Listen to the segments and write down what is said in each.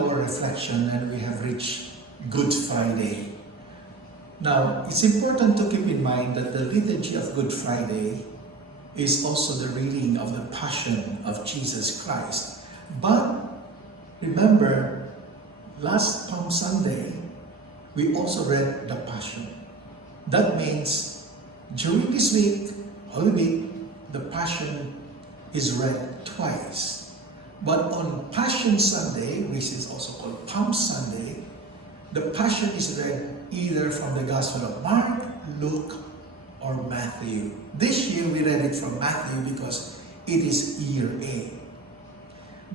our reflection and we have reached Good Friday. Now, it's important to keep in mind that the liturgy of Good Friday is also the reading of the Passion of Jesus Christ. But remember, last Palm Sunday, we also read the Passion. That means during this week, Holy Week, the Passion is read twice. But on Passion Sunday, which is also called Palm Sunday, the Passion is read either from the Gospel of Mark, Luke, or Matthew. This year we read it from Matthew because it is year A.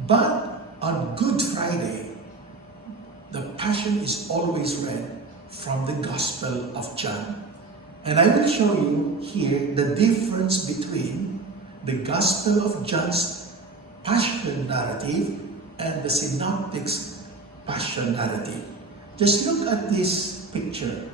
But on Good Friday, the Passion is always read from the Gospel of John. And I will show you here the difference between the Gospel of John's Passion narrative and the Synoptic's Passion narrative. Just look at this picture.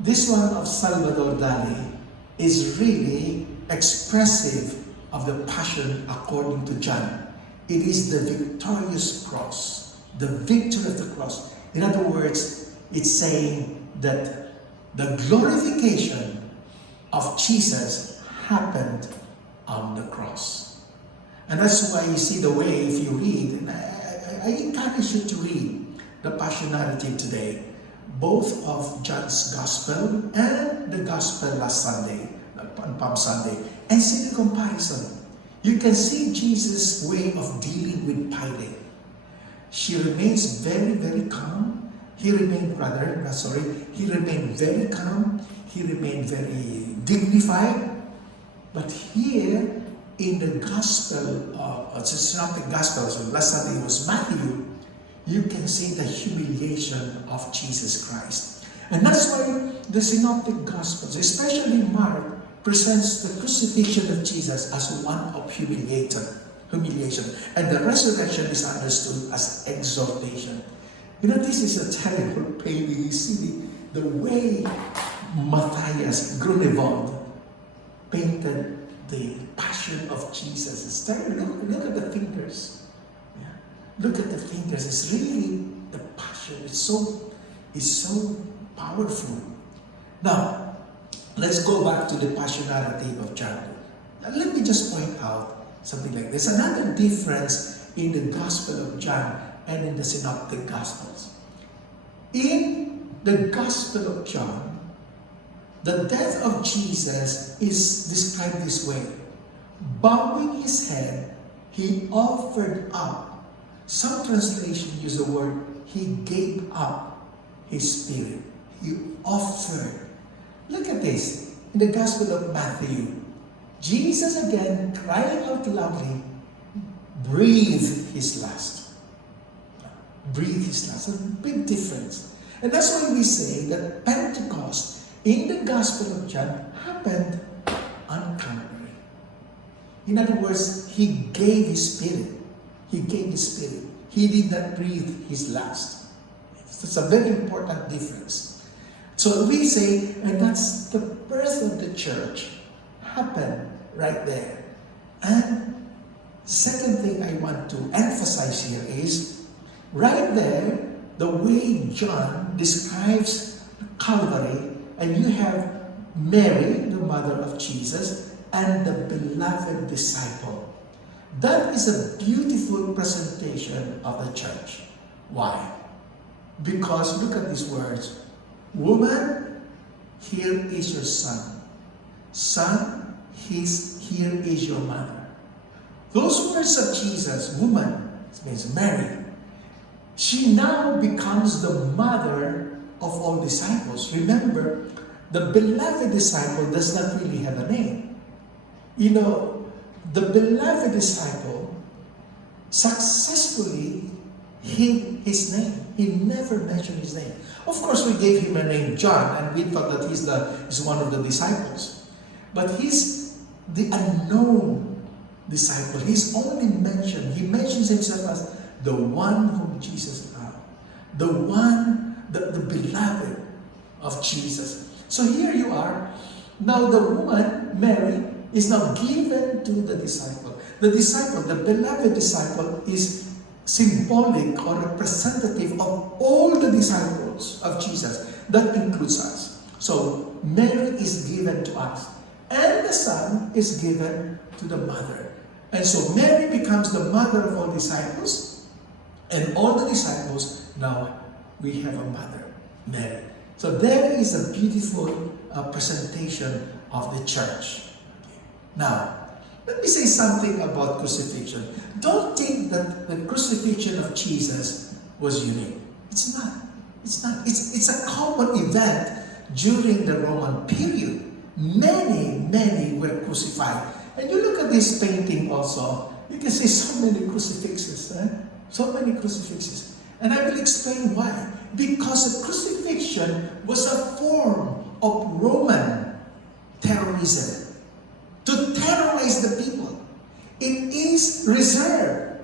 This one of Salvador Dali is really expressive of the Passion according to John. It is the victorious cross, the victory of the cross. In other words, it's saying that the glorification of Jesus happened on the cross. And that's why you see the way, if you read, and I encourage you to read the Passion narrative today, both of John's Gospel and the Gospel last Sunday, on Palm Sunday, and see the comparison. You can see Jesus' way of dealing with Pilate. She remains very, very calm. He remained very calm. He remained very dignified. But here in the Gospel, it's not the Gospel, so last Sunday it was Matthew, you can see the humiliation of Jesus Christ. And that's why the Synoptic Gospels, especially Mark, presents the crucifixion of Jesus as one of humiliation. And the resurrection is understood as exaltation. You know, this is a terrible pain. You see the way Matthias Grunewald painted the Passion of Jesus. It's terrible. Look at the fingers. Yeah. Look at the fingers. It's really the Passion. It's so powerful. Now, let's go back to the Passion narrative of John. Now, let me just point out something like this. Another difference in the Gospel of John and in the Synoptic Gospels. In the Gospel of John, the death of Jesus is described this way. Bowing his head, he offered up. Some translation use the word, he gave up his spirit. He offered. Look at this. In the Gospel of Matthew, Jesus again, crying out loudly, breathed his last. Breathe his last. A big difference. And that's why we say that Pentecost in the Gospel of John happened on Calvary. In other words, he gave his spirit. He gave his spirit. He did not breathe his last. That's a very important difference. So we say, and that's the birth of the church happened right there. And second thing I want to emphasize here is, right there, the way John describes Calvary, and you have Mary, the mother of Jesus, and the beloved disciple. That is a beautiful presentation of the church. Why? Because look at these words. Woman, here is your son. Son, here is your mother. Those words of Jesus, woman, means Mary. She now becomes the mother of all disciples. Remember, the beloved disciple does not really have a name. You know, the beloved disciple successfully hid his name. He never mentioned his name. Of course, we gave him a name, John, and we thought that he's one of the disciples. But he's the unknown disciple. He's only mentioned, he mentions himself as the one whom Jesus loved. The one, the beloved of Jesus. So here you are. Now the woman, Mary, is now given to the disciple. The disciple, the beloved disciple, is symbolic or representative of all the disciples of Jesus. That includes us. So Mary is given to us, and the Son is given to the mother. And so Mary becomes the mother of all disciples, and all the disciples, now we have a mother, Mary. So there is a beautiful presentation of the church. Now, let me say something about crucifixion. Don't think that the crucifixion of Jesus was unique. It's not. It's not. It's a common event during the Roman period. Many were crucified. And you look at this painting also, you can see so many crucifixes. So many crucifixes. And I will explain why. Because the crucifixion was a form of Roman terrorism. To terrorize the people. It is reserved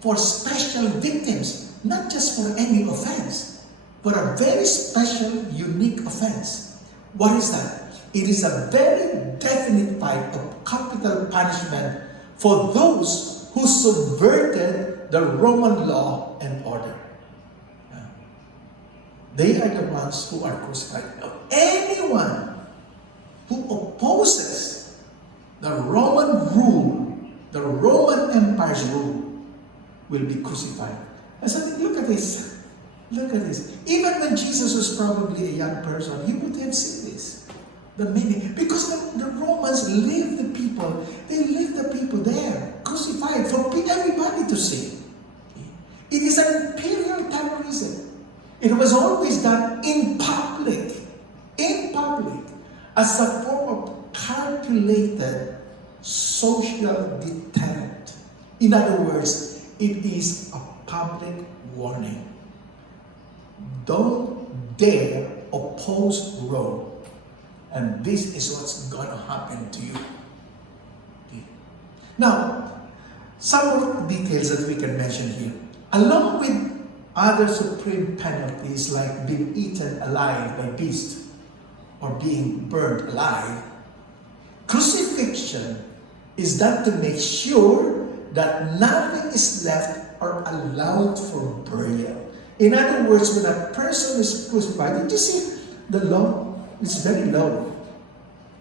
for special victims, not just for any offense, but a very special, unique offense. What is that? It is a very definite type of capital punishment for those who subverted the Roman law and order. They are the ones who are crucified. Anyone who opposes the Roman rule, the Roman Empire's rule, will be crucified. And so look at this. Look at this. Even when Jesus was probably a young person, he would have seen this. The meaning. Because the Romans lived the people. They lived the people there, crucified for everybody to see. It is an imperial terrorism. It was always done in public, as a form of calculated social deterrent. In other words, it is a public warning. Don't dare oppose Rome. And this is what's going to happen to you. Okay. Now, some more details that we can mention here. Along with other supreme penalties like being eaten alive by beasts or being burned alive, crucifixion is done to make sure that nothing is left or allowed for burial. In other words, when a person is crucified, did you see the law? It's very low.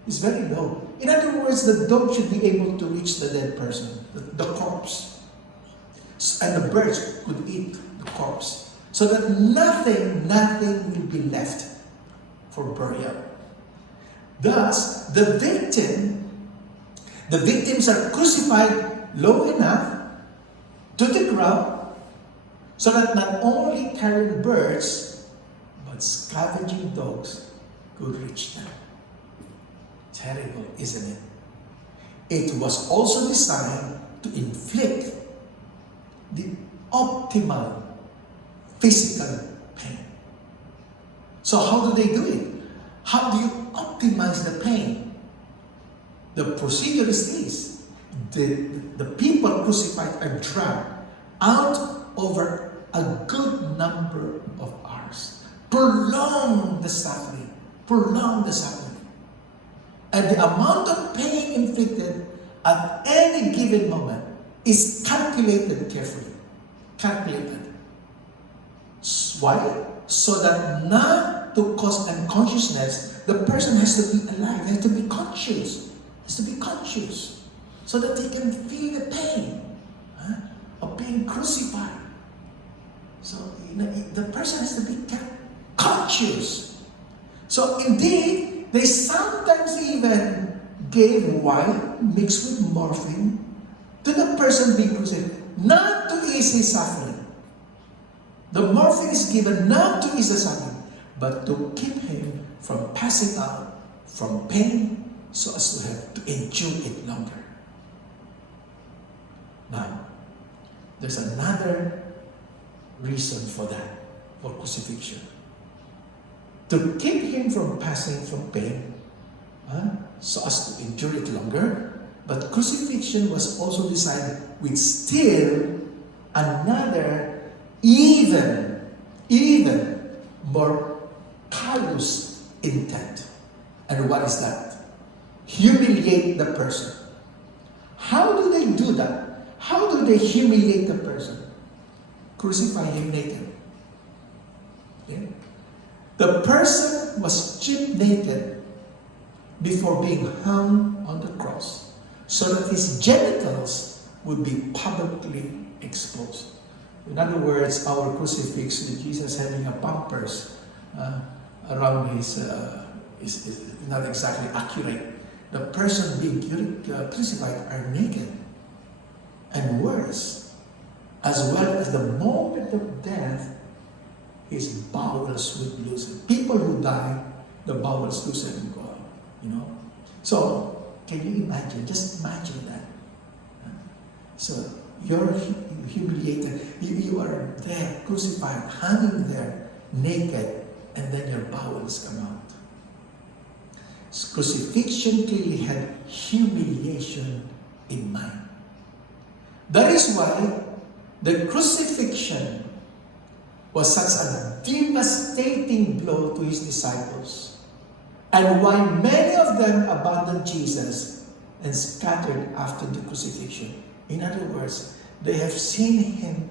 It's very low. In other words, the dog should be able to reach the dead person, the corpse. And the birds could eat the corpse. So that nothing will be left for burial. Thus, the victims are crucified low enough to the ground so that not only carrion birds, but scavenging dogs could reach them. Terrible, isn't it? It was also designed to inflict the optimal physical pain. So how do they do it? How do you optimize the pain? The procedure is this. The people crucified are dragged out over a good number of hours. Prolong the suffering. And the amount of pain inflicted at any given moment is calculated carefully. Why? So that not to cause unconsciousness, the person has to be alive, has to be conscious. So that they can feel the pain of being crucified. So the person has to be kept conscious. So indeed, they sometimes even gave wine mixed with morphine to the person being crucified, not to ease his suffering. The morphine is given not to ease the suffering, but to keep him from passing out from pain so as to have to endure it longer. Now, there's another reason for that, for crucifixion. To keep him from passing from pain, so as to endure it longer. But crucifixion was also designed with still another even more callous intent. And what is that? Humiliate the person. How do they do that? How do they humiliate the person? crucify him naked. Okay? The person was stripped naked before being hung on the cross, so that his genitals would be publicly exposed. In other words, our crucifix with Jesus having a pampers around his is not exactly accurate. The person being crucified are naked. And worse, as well as the moment of death, his bowels would loosen. People who die, the bowels loosen and go out, you know. So, can you imagine? Just imagine that. So, you're humiliated. You are there, crucified, hanging there, naked, and then your bowels come out. Crucifixion clearly had humiliation in mind. That is why the crucifixion was such a devastating blow to his disciples, and why many of them abandoned Jesus and scattered after the crucifixion. In other words, they have seen him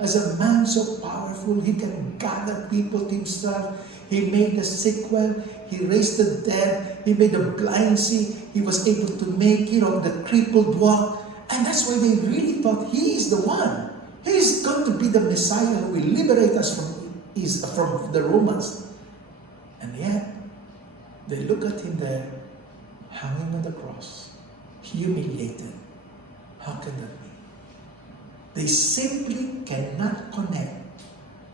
as a man so powerful, he can gather people to himself. He made the sick well, he raised the dead, he made the blind see, he was able to make, the crippled walk. And that's why they really thought he is the one. He is going to be the Messiah who will liberate us from the Romans. And yet, they look at him there, hanging on the cross, humiliated. How can that be? They simply cannot connect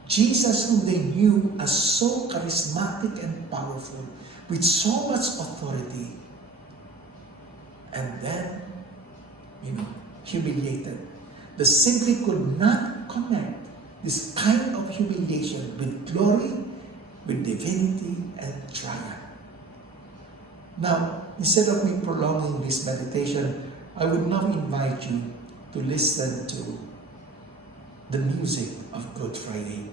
Jesus, whom they knew as so charismatic and powerful, with so much authority, and then, humiliated. They simply could not connect this kind of humiliation with glory, with divinity, and triumph. Now, instead of me prolonging this meditation, I would now invite you to listen to the music of Good Friday.